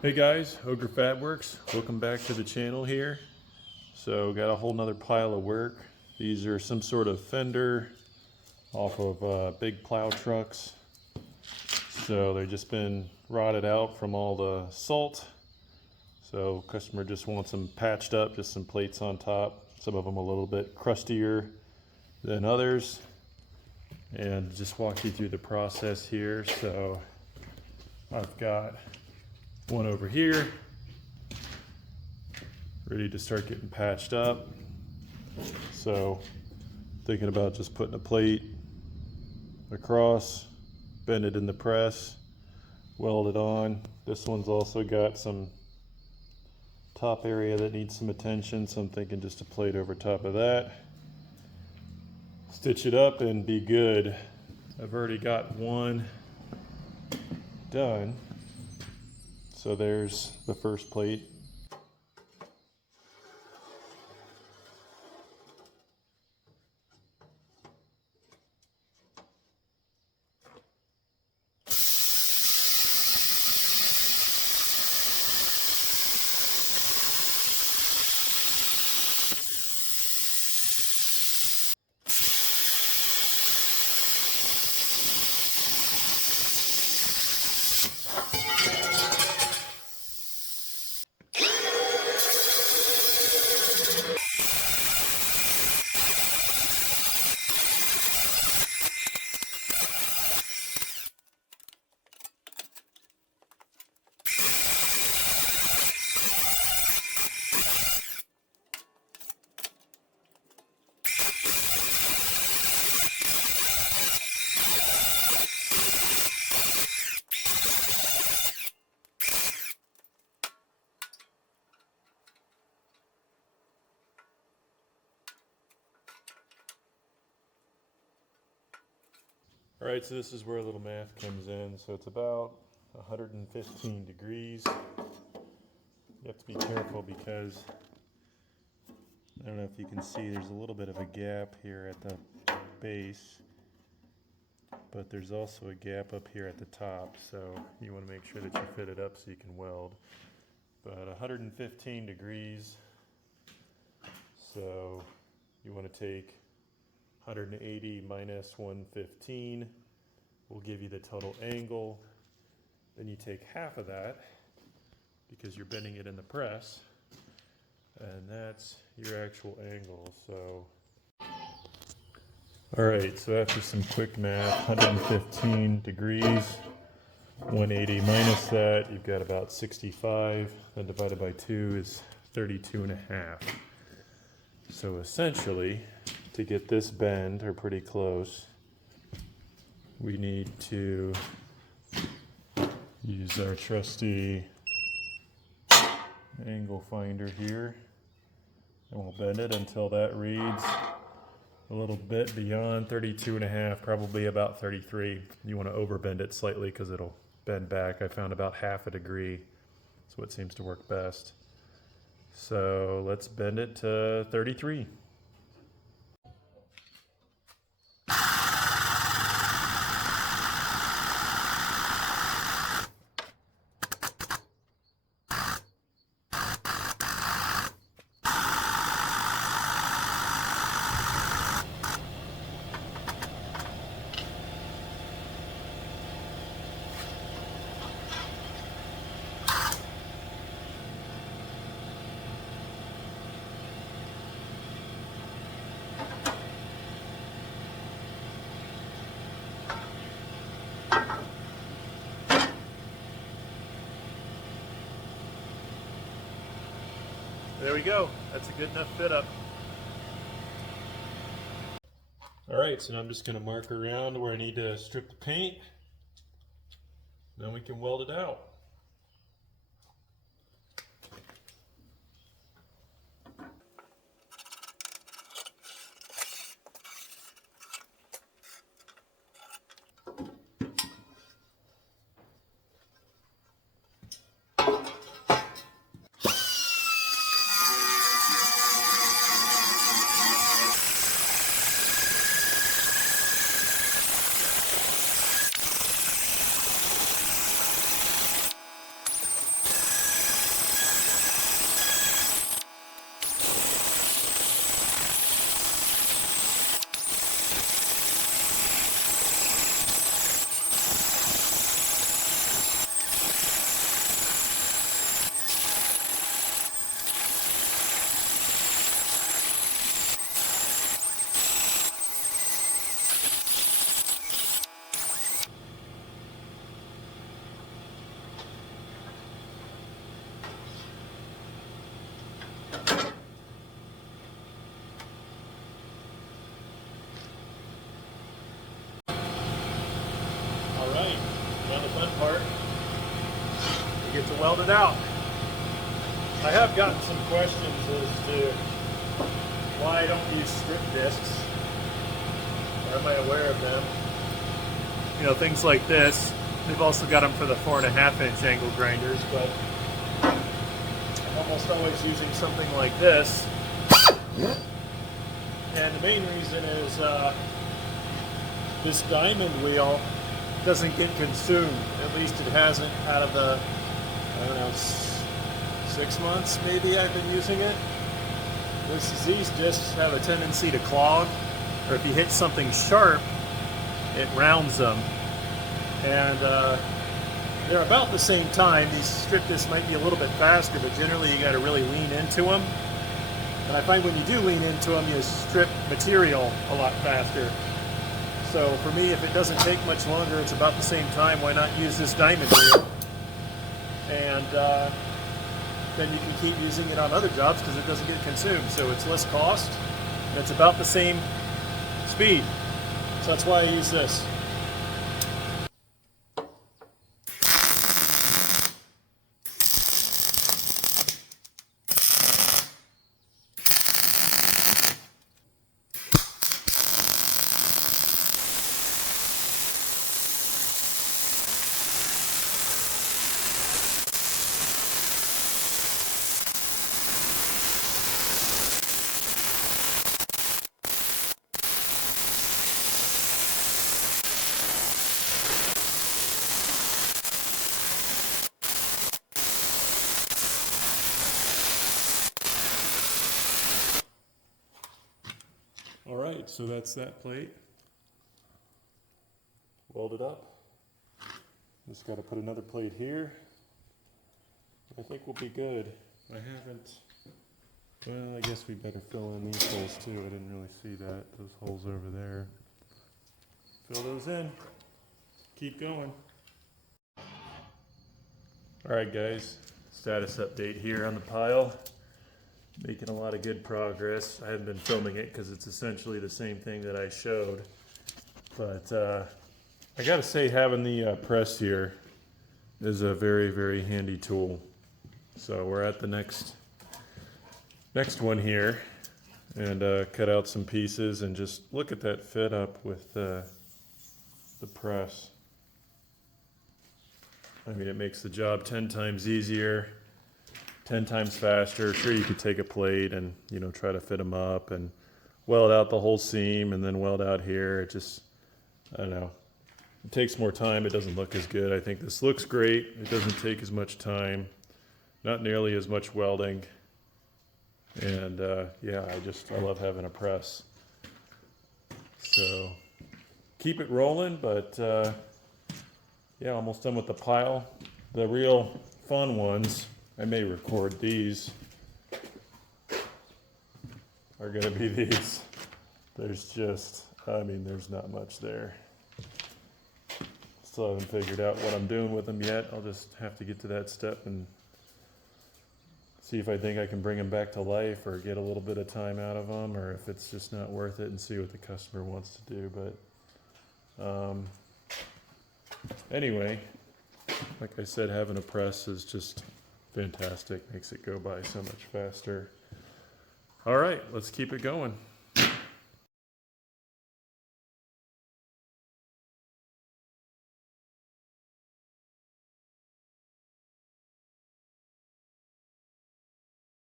Hey guys, Ogre Fabworks, welcome back to the channel here. So got a whole nother pile of work. These are some sort of fender off of big plow trucks. So they've just been rotted out from all the salt. So customer just wants them patched up, just some plates on top. Some of them a little bit crustier than others. And just walk you through the process here. So I've got one over here, ready to start getting patched up. So thinking about just putting a plate across, bend it in the press, weld it on. This one's also got some top area that needs some attention, so I'm thinking just a plate over top of that. Stitch it up and be good. I've already got one done. So there's the first plate. All right, so this is where a little math comes in. So it's about 115 degrees. You have to be careful because I don't know if you can see, there's a little bit of a gap here at the base, but there's also a gap up here at the top. So you want to make sure that you fit it up so you can weld. But 115 degrees. So you want to take 180 minus 115 will give you the total angle. Then you take half of that because you're bending it in the press, and that's your actual angle. So, all right, so after some quick math, 115 degrees, 180 minus that, you've got about 65, then divided by 2 is 32 and a half. So essentially, to get this bend, or pretty close, we need to use our trusty angle finder here, and we'll bend it until that reads a little bit beyond 32 and a half, probably about 33. You want to overbend it slightly because it'll bend back. I found about half a degree. That's what seems to work best. So let's bend it to 33. There we go. That's a good enough fit up. All right, so now I'm just going to mark around where I need to strip the paint. Then we can weld it out. weld it out. I have gotten some questions as to why I don't use strip discs. Or am I aware of them? You know, things like this. They've also got them for the 4.5-inch angle grinders, but I'm almost always using something like this. And the main reason is this diamond wheel doesn't get consumed. At least it hasn't out of the, I don't know, 6 months maybe I've been using it. These discs have a tendency to clog, or if you hit something sharp, it rounds them. And they're about the same time. These strip discs might be a little bit faster, but generally you got to really lean into them. And I find when you do lean into them, you strip material a lot faster. So for me, if it doesn't take much longer, it's about the same time, why not use this diamond wheel? And then you can keep using it on other jobs because it doesn't get consumed. So it's less cost, and it's about the same speed. So that's why I use this. Alright, so that's that plate. Welded up. Just got to put another plate here. I think we'll be good. I haven't, well, I guess we better fill in these holes too. I didn't really see that, those holes over there. Fill those in. Keep going. Alright guys, status update here on the pile. Making a lot of good progress. I haven't been filming it because it's essentially the same thing that I showed. But I gotta say, having the press here is a very, very handy tool. So we're at the next one here, and cut out some pieces and just look at that fit up with the press. I mean, it makes the job 10 times easier. 10 times faster. Sure, you could take a plate and, you know, try to fit them up and weld out the whole seam and then weld out here. It just, I don't know. It takes more time. It doesn't look as good. I think this looks great. It doesn't take as much time. Not nearly as much welding. And yeah, I love having a press. So keep it rolling, but yeah, almost done with the pile. The real fun ones, I may record these, are going to be these. There's just, I mean, there's not much there. Still haven't figured out what I'm doing with them yet. I'll just have to get to that step and see if I think I can bring them back to life or get a little bit of time out of them, or if it's just not worth it, and see what the customer wants to do. But anyway, like I said, having a press is just fantastic. Makes it go by so much faster. All right, let's keep it going.